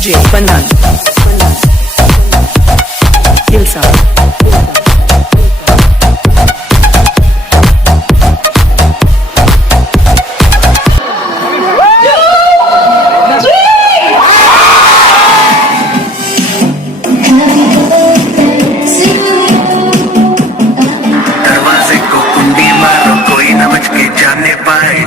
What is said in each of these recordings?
DJ Bandhan Hilsa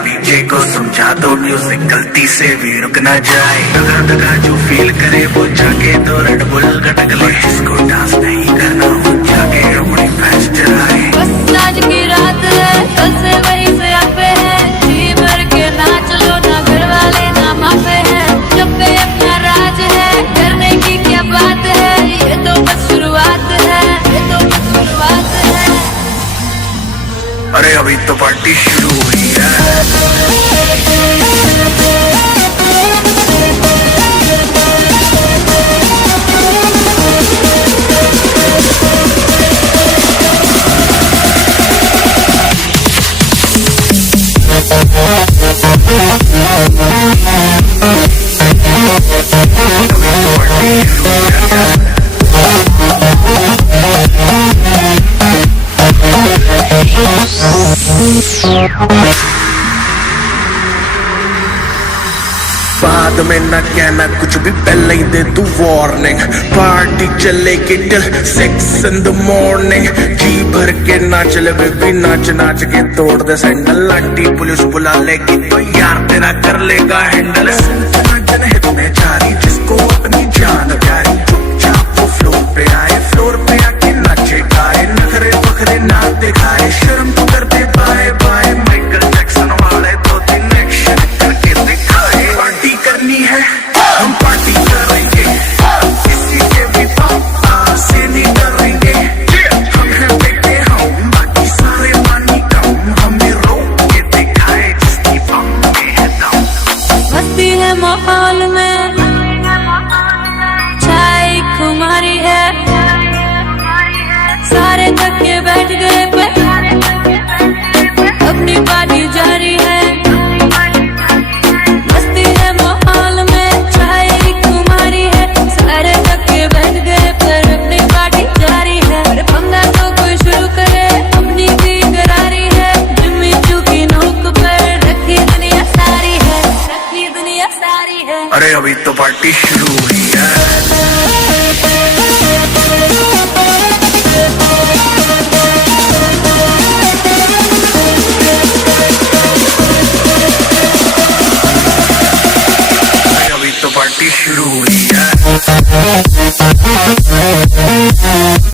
DJ को समझा दो म्यूजिक गलती से भी रुक ना जाए। दगा दगा जो फील करे वो जाके तो रेड बुल गटक ले। जिसको डांस नहीं करना वो जाके अपनी फैश चलाए। बस आज की रात है, कल से वही से आप पे है। जी भर के नाच लो, ना घर वाले ना मापे हैं। जब पे अपना राज है, करने की क्या बात है। ये तो बस शुरुआत है, ये तो बस शुरुआत है। अरे अभी तो पार्टी शुरू हुई है। बाद में न कहना कुछ भी, पहले ही दे तू वार्निंग। पार्टी चलेगी टिल 6 in the morning। जी भर के नाच ले बेबी, नाच नाच के तोड़ दे सैंडल। आंटी पुलिस बुला लेगी तो यार तेरा कर लेगा हैंडल। जनहित में जारी जिसको अपनी जान प्यारी, चुपचाप वो फ्लोर पे आए, फ्लोर पे आके नाचे गाए। नखरे बखरे ना दिखाए, शर्म तो कर दे बाय बाय। माइकल जैक्सन वाले 2-3 एक्शन करके दिखाए। पार्टी करनी है हम पार्टी करेंगे, किसी के भी पापा से नहीं डरेंगे। हम हैं बेटे हम, बाकी सारे मानी कम। हमें रोक के दिखाए जिसकी फम में है दम। मस्ती है माहौल में, चाय खुमारी है। सारे थक के बैठ गए पे अपनी पार्टी जारी है। मस्ती है माहौल में, चाय खुमारी है। सारे थक के बैठ गए पर अपनी पार्टी जारी है। अरे पंगा तो कोई शुरू करे, अपनी भी करारी है। जिम्मी चू की नोक पर रखी दुनिया सारी है, रखी दुनिया सारी है। अरे अभी तो पार्टी शुरू हुई है। अभी तो पार्टी शुरू हुई है।